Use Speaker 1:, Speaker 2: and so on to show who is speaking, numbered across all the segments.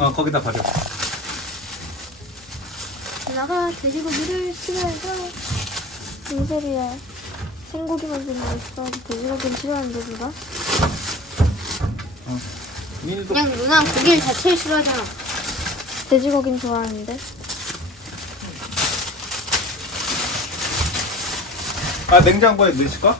Speaker 1: 거기다 버려.
Speaker 2: 나가 돼지고기를 싫어해서 무슨 소리야. 생고기만 좀 맛있어. 돼지고기는 싫어하는데 누가?
Speaker 1: 민이도
Speaker 2: 그냥 누나 고기를 자체를 싫어하잖아. 돼지고기는 좋아하는데.
Speaker 1: 아 냉장고에 넣으실까?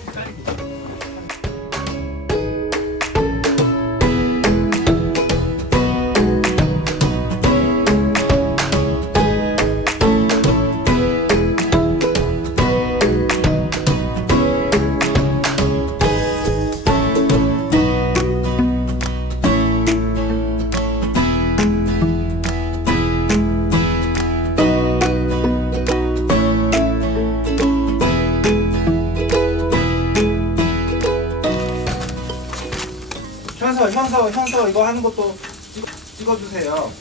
Speaker 1: 현서 이거 하는 것도 찍어주세요.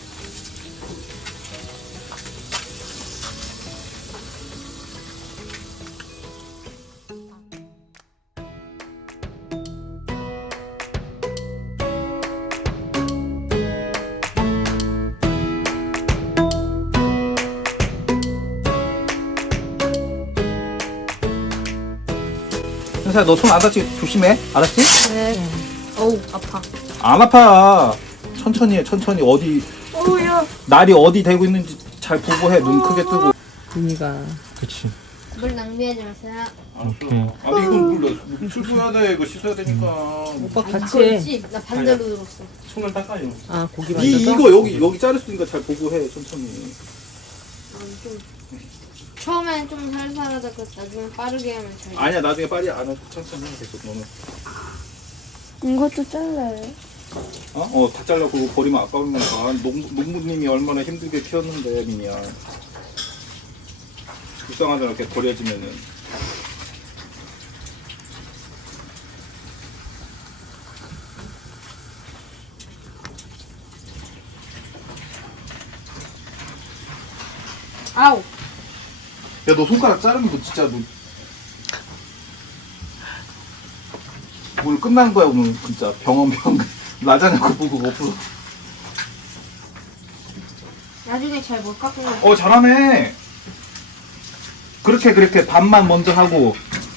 Speaker 1: 현서야 너 손 안 다치게 조심해. 알았지?
Speaker 2: 네. 어우 아파.
Speaker 1: 안 아파. 천천히 해. 천천히. 어디
Speaker 2: 어우야.
Speaker 1: 날이 어디 대고 있는지 잘 보고 해. 눈 크게 뜨고.
Speaker 3: 민이가
Speaker 1: 그치.
Speaker 2: 물 낭비하지 마세요.
Speaker 1: 오케이. 아니 이건 물 씻어야 돼. 이거 씻어야 되니까.
Speaker 3: 오빠 같이
Speaker 2: 그렇지. 나 반대로 들었어.
Speaker 1: 손을 닦아요.
Speaker 3: 아 고기 만져서?
Speaker 1: 이거 여기 자를 수 있으니까 잘 보고 해. 천천히.
Speaker 2: 좀 처음엔 좀 살살하다가 나중에 빠르게 하면 잘.
Speaker 1: 아니야 나중에 빨리 안 하고 천천히 해. 계속 너는.
Speaker 2: 이것도 잘라요.
Speaker 1: 다 잘라고 버리면 아까운 거니까. 농부님이 얼마나 힘들게 키웠는데 민이야. 불쌍하잖아 이렇게 버려지면은.
Speaker 2: 아우.
Speaker 1: 야 너 손가락 자르는 거 진짜 너 오늘 끝난 거야 오늘 진짜 병원 라자냐 그거 없어.
Speaker 2: 나중에 잘 못 깎는 거.
Speaker 1: 잘하네. 그렇게 반만 먼저 하고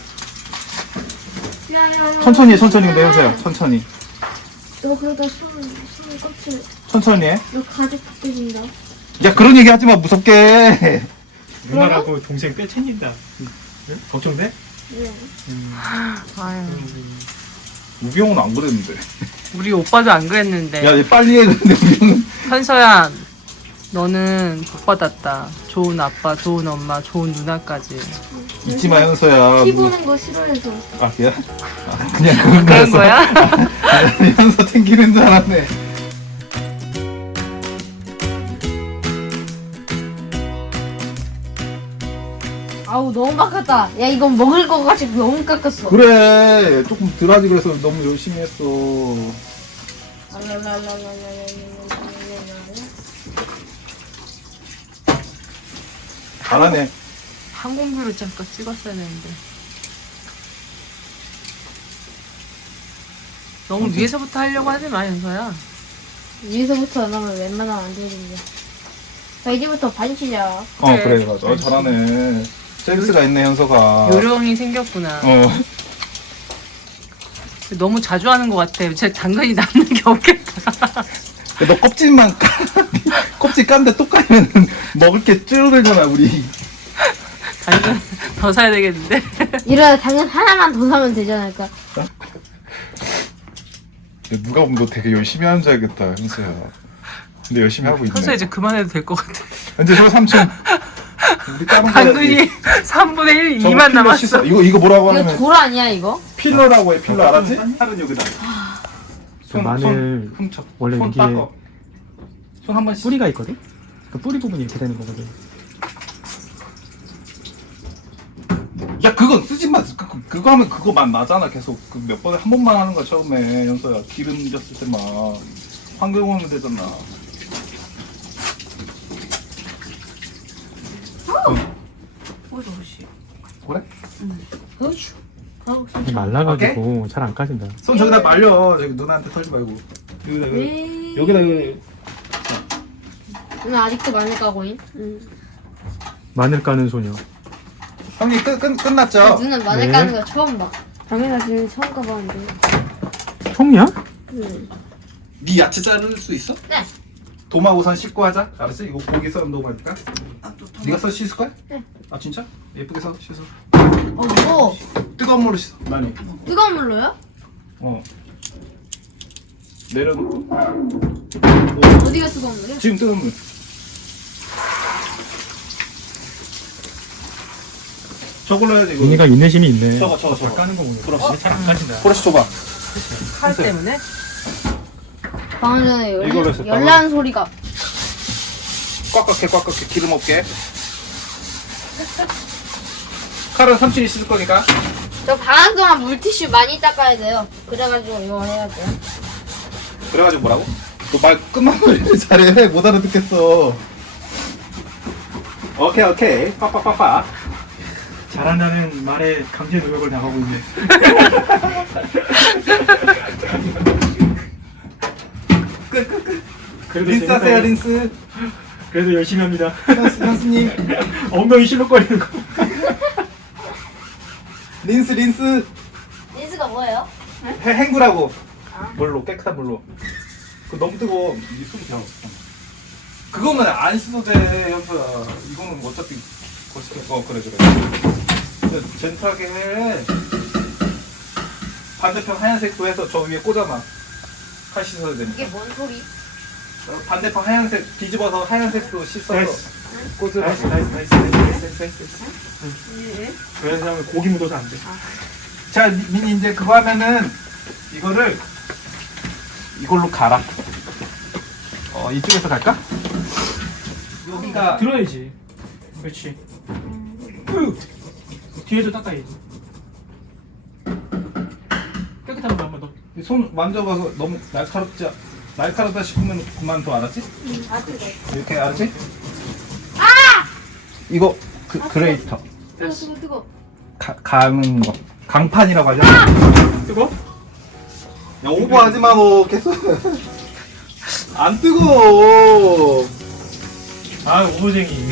Speaker 1: 천천히 해 천천히. 근데 현서야 천천히
Speaker 2: 너 그러다 손 껍질.
Speaker 1: 천천히 해.
Speaker 2: 너 가죽 벗겨진다.
Speaker 1: 야 그런 얘기 하지 마 무섭게.
Speaker 4: 누나라고 동생 꽤 챙긴다. 응? 걱정돼?
Speaker 2: 네.
Speaker 3: 아유
Speaker 1: 우병우는 안 그랬는데.
Speaker 3: 우리 오빠도 안 그랬는데
Speaker 1: 야 얘 빨리 해. 근데 우병우
Speaker 3: 현서야 너는 복받았다. 좋은 아빠, 좋은 엄마, 좋은 누나까지.
Speaker 1: 잊지 마 현서야.
Speaker 2: 피 보는 거 싫어해서.
Speaker 1: 아 그냥 그냥 그런
Speaker 3: 그런
Speaker 1: 거였어.
Speaker 3: 거야?
Speaker 1: 현서 튕기는 줄 알았네.
Speaker 2: 아우 너무 깎았다. 야 이건 먹을 거 가지고 너무 깎았어.
Speaker 1: 그래 조금 덜하지 그래서 너무 열심히 했어. 잘하네.
Speaker 3: 항공기로 잠깐 찍었어야 되는데. 너무 위에서부터 하려고 하지 마 현서야.
Speaker 2: 위에서부터 안 하면 웬만하면 안 되는데. 자 이제부터 반치자.
Speaker 1: 그래 맞아. 잘하네. 센스가 있네 현서가.
Speaker 3: 요령이 생겼구나. 너무 자주 하는 것 같아. 제 당근이 남는 게 없겠다.
Speaker 1: 너 껍질만 껍질 깐데 또 까면 먹을 게 줄어들잖아 우리.
Speaker 3: 당근 더 사야 되겠는데.
Speaker 2: 이러다 당근 하나만 더 사면 되지 않을까?
Speaker 1: 누가 보면 너 되게 열심히 하는 줄 알겠다 현서야. 근데 열심히 하고 있네.
Speaker 3: 현서 이제 그만해도 될 것 같아.
Speaker 1: 이제 저 삼촌 우리 다른
Speaker 3: 당근이 3분의 1, 2만 남았어.
Speaker 1: 이거 뭐라고
Speaker 2: 이거
Speaker 1: 하냐면
Speaker 2: 돌 아니야 이거?
Speaker 1: 필러라고 해. 필러 알았지? 살은 여기다.
Speaker 4: 마늘
Speaker 1: 훔쳐.
Speaker 4: 원래
Speaker 1: 손
Speaker 4: 여기에
Speaker 1: 닦어. 손 한 번씩.
Speaker 4: 뿌리가 있거든? 그 뿌리 부분이 이렇게 되는 거거든.
Speaker 1: 야 그건 쓰지 마. 그거 하면 그거만 나잖아. 계속 그 몇 번에 한 번만 하는 거야 처음에 현서야. 기름 졌을 때만 환경 오면 되잖아. 그래?
Speaker 4: 말라가지고 잘 안 까진다.
Speaker 1: 손 저기다 말려. 저기 누나한테 털지 말고. 여기다
Speaker 2: 왜?
Speaker 1: 여기다
Speaker 2: 누나 아직도 마늘 까고잉?
Speaker 4: 마늘 까는 소녀.
Speaker 1: 형님 끝났죠?
Speaker 2: 누나 마늘
Speaker 4: 네.
Speaker 2: 까는 거 처음 봐.
Speaker 5: 당연하지 처음 가봤는데.
Speaker 4: 총이야?
Speaker 1: 네 야채 자를 수 있어?
Speaker 2: 네.
Speaker 1: 도마 우선 씻고 하자. 알았지? 이거 고기 썰은 도마니까. 네가 썰 씻을 거야?
Speaker 2: 네.
Speaker 1: 아 진짜? 예쁘게 씻어.
Speaker 2: 뭐?
Speaker 1: 뜨거운 물로 씻어. 많이.
Speaker 2: 뜨거운 물로요?
Speaker 1: 어. 내려놓고.
Speaker 2: 어디가 뜨거운 물이야?
Speaker 1: 지금 뜨거운 물. 저걸로 해야지 이거.
Speaker 4: 언니가 인내심이 있네.
Speaker 1: 저거.
Speaker 4: 까는 거 보면.
Speaker 1: 브러쉬.
Speaker 4: 잘안 까진다.
Speaker 1: 브러쉬 줘봐.
Speaker 3: 칼 때문에?
Speaker 2: 방금 전에
Speaker 1: 이걸로 했어,
Speaker 2: 열난 소리가.
Speaker 1: 꽉꽉해 기름 없게. 칼은 삼촌이 씻을 거니까.
Speaker 2: 저 방학 동안 물티슈 많이 닦아야 돼요. 그래가지고 이거 해야 돼요.
Speaker 1: 그래가지고 뭐라고? 너 말 끝만 말이를 잘해. 못 알아듣겠어. 오케이. 빡빡.
Speaker 4: 잘한다는 말에 강제 노력을 당하고 있네. 그래도
Speaker 1: 린스
Speaker 4: 재밌다.
Speaker 1: 하세요 린스.
Speaker 4: 그래도 열심히 합니다.
Speaker 1: 현수님.
Speaker 4: 엉덩이 실룩거리는 거.
Speaker 1: 린스.
Speaker 2: 린스가 뭐예요?
Speaker 1: 헹구라고. 물로 깨끗한 물로. 그거 너무 뜨거워. 이손 대워. 그거는 안 씻어도 돼 현수야. 이거는 어차피 거시게. 그래. 근데 젠틀하게 해. 반대편 하얀색도 해서 저 위에 꽂아놔. 칼 씻어야 되니까.
Speaker 2: 이게 뭔 소리?
Speaker 1: 반대편 하얀색 뒤집어서 하얀색도 씻어서
Speaker 4: 나이스.
Speaker 1: 꽂으라.
Speaker 4: 나이스. 그래서 하면 고기 묻어서 안 돼.
Speaker 1: 자, 민이 이제 그거 하면은 이거를 이걸로 갈아. 이쪽에서 갈까? 여기가
Speaker 4: 들어야지. 그렇지. 뒤에도 닦아야지. 깨끗한 거 한번 더.
Speaker 1: 손 만져봐서 너무 날카롭다 싶으면 그만둬. 알았지? 이렇게 알았지? 이거 그레이터
Speaker 2: 뜨거.
Speaker 1: 가는 거 강판이라고 하죠?
Speaker 4: 뜨거?
Speaker 1: 야 오버하지 마 너 계속. 안 뜨거워.
Speaker 4: 아, 오버쟁이.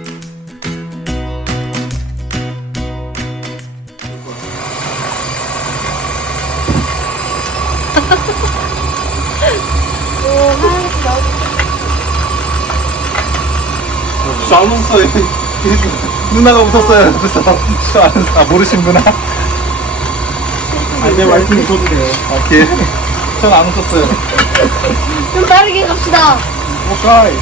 Speaker 1: 안 웃어요. 누나가 웃었어요. 그래서 모르시는구나.
Speaker 4: 내 와이프 웃어도 돼.
Speaker 1: 오케이. 전 안 웃었어요.
Speaker 2: 좀 빠르게 갑시다.
Speaker 1: 오케이.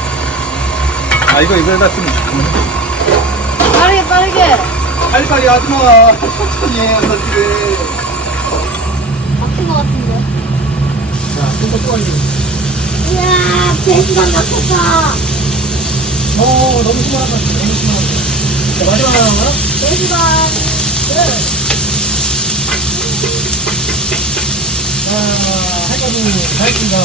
Speaker 1: 이거에다 좀
Speaker 2: 빠르게.
Speaker 1: 빨리빨리 하지 마. 천천히 해. 사실은.
Speaker 2: 막힌 것 같은데.
Speaker 4: 자, 좀더 또아니.
Speaker 2: 이야, 3시간 막혔다.
Speaker 4: 너무 심하다. 자, 마지막 하나.
Speaker 2: 4시간.
Speaker 4: 자, 할까부 다 했습니다.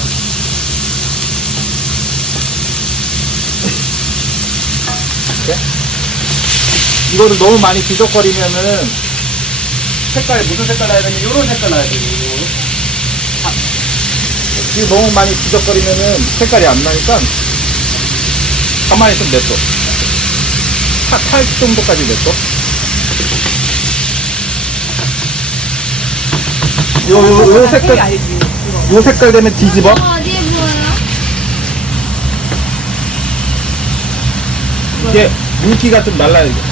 Speaker 1: 이거를 너무 많이 뒤적거리면은 무슨 색깔 나야 되냐? 요런 색깔 나야 돼. 이거 너무 많이 뒤적거리면은 색깔이 안 나니까 가만히 좀 냅둬. 탈 정도까지 냅둬. 요 색깔,
Speaker 3: 알지.
Speaker 1: 요 색깔 되면 뒤집어.
Speaker 2: 어디에 보여요?
Speaker 1: 이게 물기가 좀 날라야 돼.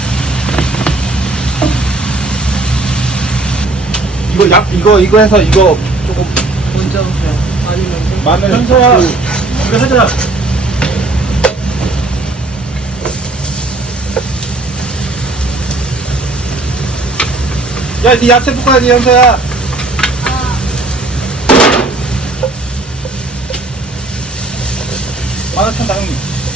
Speaker 1: 이거 해서 이거 조금
Speaker 3: 먼저 아니면
Speaker 1: 마늘
Speaker 4: 현서야, 이거 하자.
Speaker 1: 야, 니 야채 볶아야지, 현서야. 마늘탄 당연히.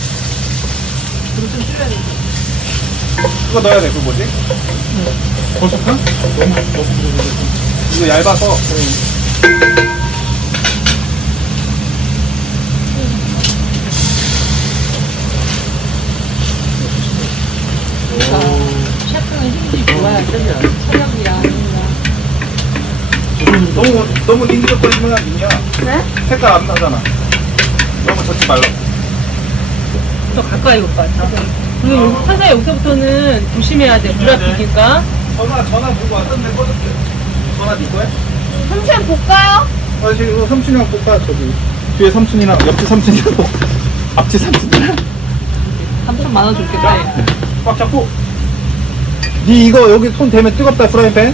Speaker 3: 좀 줄여야 돼.
Speaker 1: 이거 넣어야 돼, 그거 뭐지?
Speaker 4: 버섯탕? 너무 부족해.
Speaker 1: 이거 얇아서.
Speaker 3: 셰프는 힘이 좋아야 체력이야.
Speaker 1: 너무 닌지적거리면 민이야.
Speaker 2: 네?
Speaker 1: 색깔 안 나잖아. 너무 젖지 말라.
Speaker 3: 더 가까이 올 것 같아. 그리고 사실 여기서부터는 조심해야 돼. 불 앞이니까.
Speaker 1: 전화 보고 왔던데 꺼졌대. 전화 네 거야?
Speaker 2: 삼촌 볼까요?
Speaker 1: 아 지금 삼촌이랑 볼까 저기 뒤에 삼촌이랑 옆집 삼촌이랑 앞집 삼촌이랑
Speaker 3: 3천만 원 줄겠다.
Speaker 1: 꽉 잡고. 니 이거 여기 손 대면 뜨겁다 프라이팬.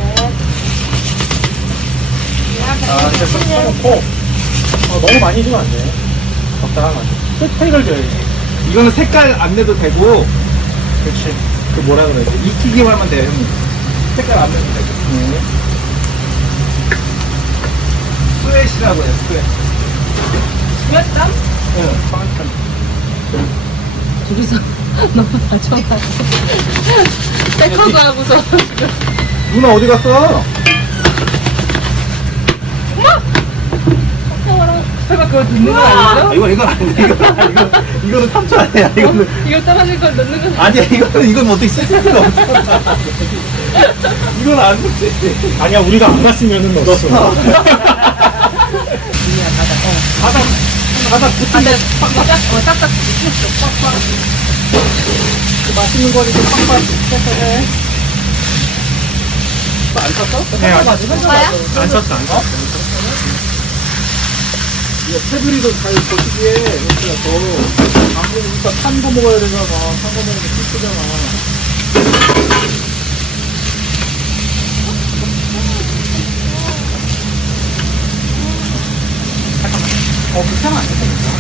Speaker 1: 아 이제 손 코.
Speaker 4: 너무 많이 주면 안 돼. 적당하게. 색깔 줘야지.
Speaker 1: 이거는 색깔 안 내도 되고
Speaker 4: 그렇지.
Speaker 1: 그 뭐라 그러지? 익히기만 하면 돼요 형님. 색깔 안 내도 되고. 스웨시라고 해요 스웨.
Speaker 3: 수였땀?
Speaker 1: 응. 파란색.
Speaker 3: 둘이서 너무 다쳐가지고. 백허그 하고서.
Speaker 1: 누나 어디 갔어?
Speaker 3: 설마 그거 넣는 거 아니죠?
Speaker 1: 이건 아니야. 이거는 삼촌 아니야. 이거는
Speaker 3: 이거 떨어질 걸 넣는 거
Speaker 1: 아니야. 이건 어떻게 씻을 수가 없어. 이건 안 돼.
Speaker 4: 아니야, 우리가 안 갔으면은 넣었어.
Speaker 1: 바닥 붙은데
Speaker 3: 딱딱
Speaker 1: 그 맛있는 거니까 팍팍 씻어서 해. 안 샀어?
Speaker 4: 네,
Speaker 2: 볼까요?
Speaker 4: 안 썼어, 안 썼어.
Speaker 1: 이거 패브리도 잘 거시기에 여기가 더 안 먹으니까 탄 거 먹어야 되잖아. 탄 거 먹으면 씻으잖아. 그렇게 하면 안 되니까.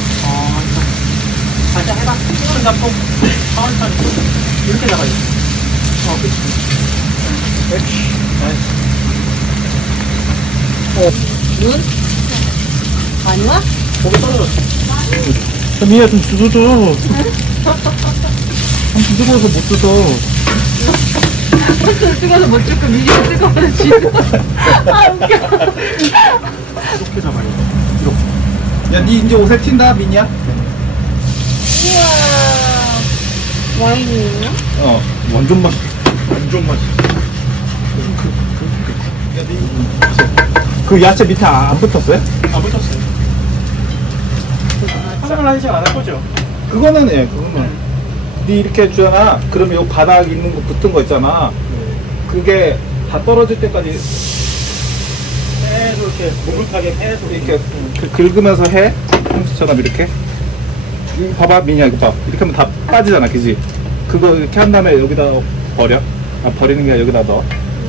Speaker 4: 살짝 해봐. 손 잡고, 천천히. 이렇게 잡아야지. 그렇지.
Speaker 3: 눈? 많이 와?
Speaker 4: 고기 떨어졌어.
Speaker 1: 미야 좀 주워줘. 좀 부드러워서 못 뜯어.
Speaker 3: 버스를 찍어서 못 찍고 미디어 찍어서 지금. 아 웃겨.
Speaker 4: 이렇게 잡아야지.
Speaker 1: 야, 니 이제 옷에 튄다, 미니야?
Speaker 2: 우와. 와인이에요?
Speaker 1: 완전 맛있어.
Speaker 4: 완전 맛있어.
Speaker 1: 그 야채 밑에 안 붙었어요?
Speaker 4: 안 붙었어요. 하나만 하지 않을 거죠?
Speaker 1: 그거는, 그거는. 니 이렇게 주잖아. 그러면 요 바닥 있는 거 붙은 거 있잖아. 그게 다 떨어질 때까지
Speaker 4: 계속 이렇게 묵묵하게 계속
Speaker 1: 이렇게 긁으면서 해. 홍수처럼 이렇게. 이거 봐봐, 미니야, 이거 봐. 이렇게 하면 다 빠지잖아, 그지? 그거 이렇게 한 다음에 여기다 버려. 아, 버리는 게 아니라 여기다 넣어.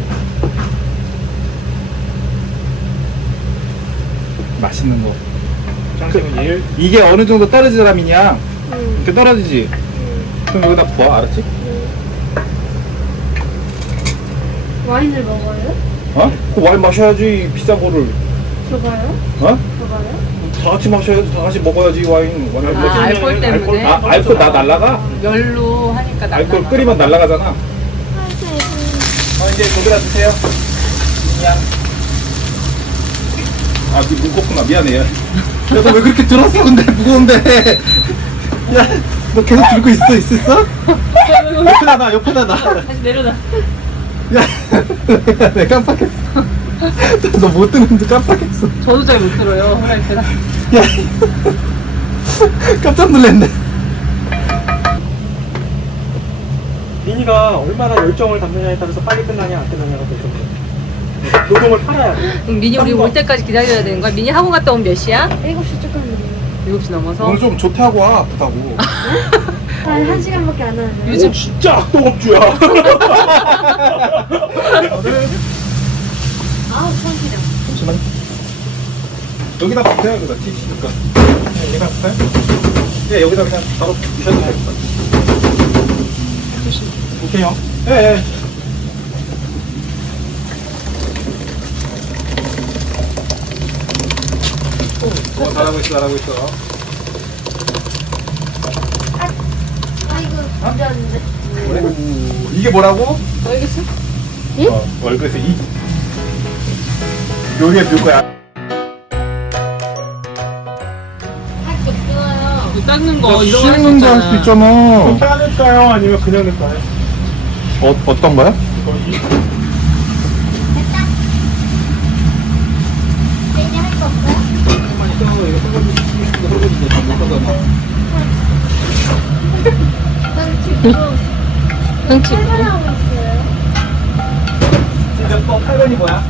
Speaker 1: 맛있는 거.
Speaker 4: 장식은 예를
Speaker 1: 이게 어느 정도 떨어지잖아, 미니야.
Speaker 2: 응.
Speaker 1: 이렇게 떨어지지? 그럼 여기다 부어, 알았지?
Speaker 2: 와인을 먹어요?
Speaker 1: 어? 그 와인 마셔야지, 비싼 거를.
Speaker 2: 저가요?
Speaker 1: 어?
Speaker 2: 저가요?
Speaker 1: 다 같이 마셔야지, 다 같이 먹어야지, 와인. 와인
Speaker 3: 아, 알코올 때문에?
Speaker 1: 알코올 날라가?
Speaker 3: 열로 하니까 나.
Speaker 1: 알코올 끓이면 날라가잖아. 이제 거기다 주세요. 미니야. 아, 니 무겁구나. 미안해. 야, 너 왜 그렇게 들었어? 근데 무거운데. 야, 너 계속 들고 있어? 옆에다 놔, 옆에다 놔.
Speaker 3: 다시 내려놔.
Speaker 1: 야, 내가 깜빡했어. 너 못 듣는데 깜빡했어.
Speaker 3: 저도 잘 못 들어요. 후라이팬.
Speaker 1: 야, 깜짝 놀랐네.
Speaker 4: 미니가 얼마나 열정을 담느냐에 따라서 빨리 끝나냐 안 끝나냐가 되거든요. 노동을 팔아야 돼.
Speaker 3: 그럼 미니 우리 올 때까지 기다려야 되는 거야? 미니 학원 갔다 오면 몇 시야?
Speaker 2: 7시 조금 넘어요.
Speaker 3: 7시 넘어서.
Speaker 1: 오늘 좀 좋다고 와, 아프다고.
Speaker 2: 한 1시간밖에 안 하는데.
Speaker 3: 요즘
Speaker 4: 진짜 악동업주야.
Speaker 2: 아우, 손시려.
Speaker 1: 잠시만. 여기다 붙여요, 여기다. 티시니까. 여기다 붙여요? 예, 여기다 그냥 바로 부셔도 되겠다.
Speaker 4: 오케이요.
Speaker 1: 예. 잘하고 있어.
Speaker 2: 아이고, 늦었는데.
Speaker 1: 그래? 이게 뭐라고?
Speaker 2: 알겠어?
Speaker 1: 월급에서 요리에 넣을 거야.
Speaker 2: 할게 없어요.
Speaker 3: 그 닦는 거 이런
Speaker 1: 씻는 거 할 수 있잖아.
Speaker 4: 따를까요? 아니면 그냥 넣을까요?
Speaker 1: 어떤 거야?
Speaker 4: 이거
Speaker 2: 됐다. 이제 할 거 없어요?
Speaker 1: 이거 설거지 다 못하잖아.
Speaker 3: 흥치 부부.
Speaker 1: 몇 번? 8번이 뭐야?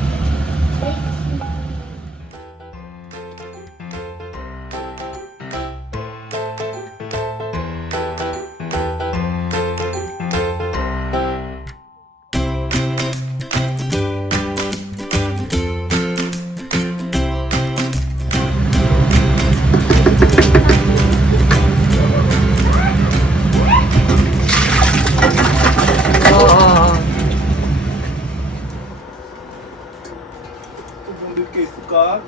Speaker 1: 뭐 늦게 있을까?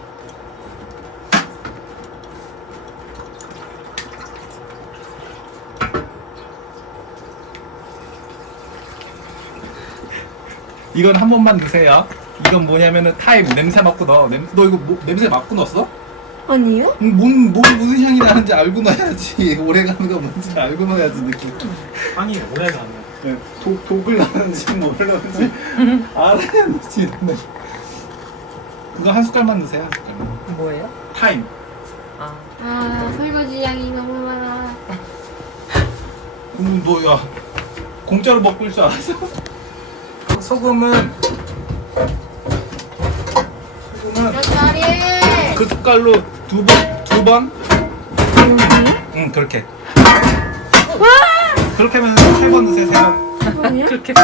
Speaker 1: 이건 한 번만 넣으세요. 이건 뭐냐면은 타임 냄새 맡고 넣어. 너 이거 냄새 맡고 넣었어?
Speaker 5: 아니요?
Speaker 1: 무슨 향이 나는지 알고 넣어야지. 오래가는 거 뭔지 알고 넣어야지 느낌.
Speaker 4: 아니 오래가 안 나.
Speaker 1: 네, 독을 넣는지 뭐를 넣는지 알아야 넣지. 네. 그거 한 숟갈만 넣으세요. 한 숟갈만.
Speaker 3: 뭐예요?
Speaker 1: 타임.
Speaker 3: 아,
Speaker 2: 아 설거지 양이 너무 많아.
Speaker 1: 너야 공짜로 먹을 줄 알았어? 소금은
Speaker 2: 몇자리?
Speaker 1: 그 숟갈로 두 번? 응 그렇게. 그렇게 하면 3번 넣으세요. 3번.
Speaker 3: 그렇게.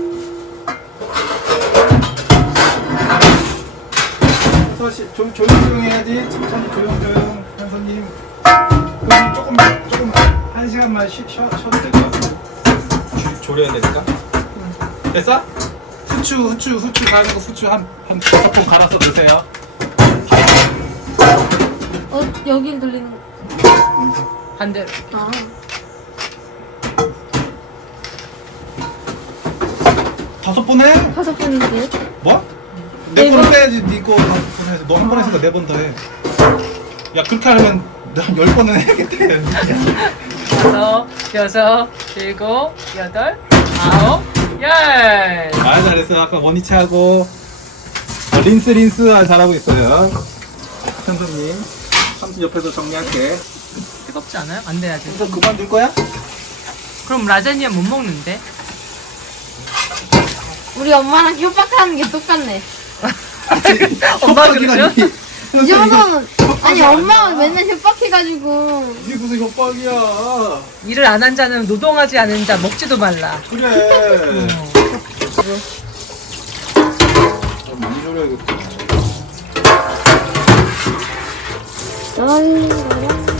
Speaker 1: 조용 해야지. 천천히 조용 한손님. 그럼 조금 1시간만 쉬어도 될 것 같아. 졸여야 되니까. 됐어? 후추 가는 거 후추 한 5번 갈아서 넣으세요.
Speaker 5: 여길 돌리는 거.
Speaker 3: 반대로.
Speaker 5: 아.
Speaker 1: 5번 해?
Speaker 5: 5분인데.
Speaker 1: 뭐?
Speaker 5: 네
Speaker 1: 4번
Speaker 5: 번.
Speaker 1: 빼야지. 니거 5번 해서 너 한 번 했으니까 4번 더 해. 야 그렇게 하려면 한 10번은 해야겠대.
Speaker 3: 다섯, 여섯, 일곱, 여덟, 아홉, 열.
Speaker 1: 아 잘했어요. 아까 원위치하고 린스 잘하고 있어요. 현선님. 삼촌 옆에서 정리할게.
Speaker 3: 뜨겁지 않아요? 안 돼야지.
Speaker 1: 현선 그만둘 거야?
Speaker 3: 그럼 라자냐 못 먹는데?
Speaker 2: 우리 엄마랑 협박하는 게 똑같네.
Speaker 3: 엄마가 그러죠?
Speaker 2: 이 정도는 아니 엄마가 맨날 협박해가지고.
Speaker 1: 이게 무슨 협박이야.
Speaker 3: 일을 안 한 자는 노동하지 않은 자 먹지도 말라.
Speaker 1: 그래. 많이 졸여야겠다.
Speaker 5: 아유,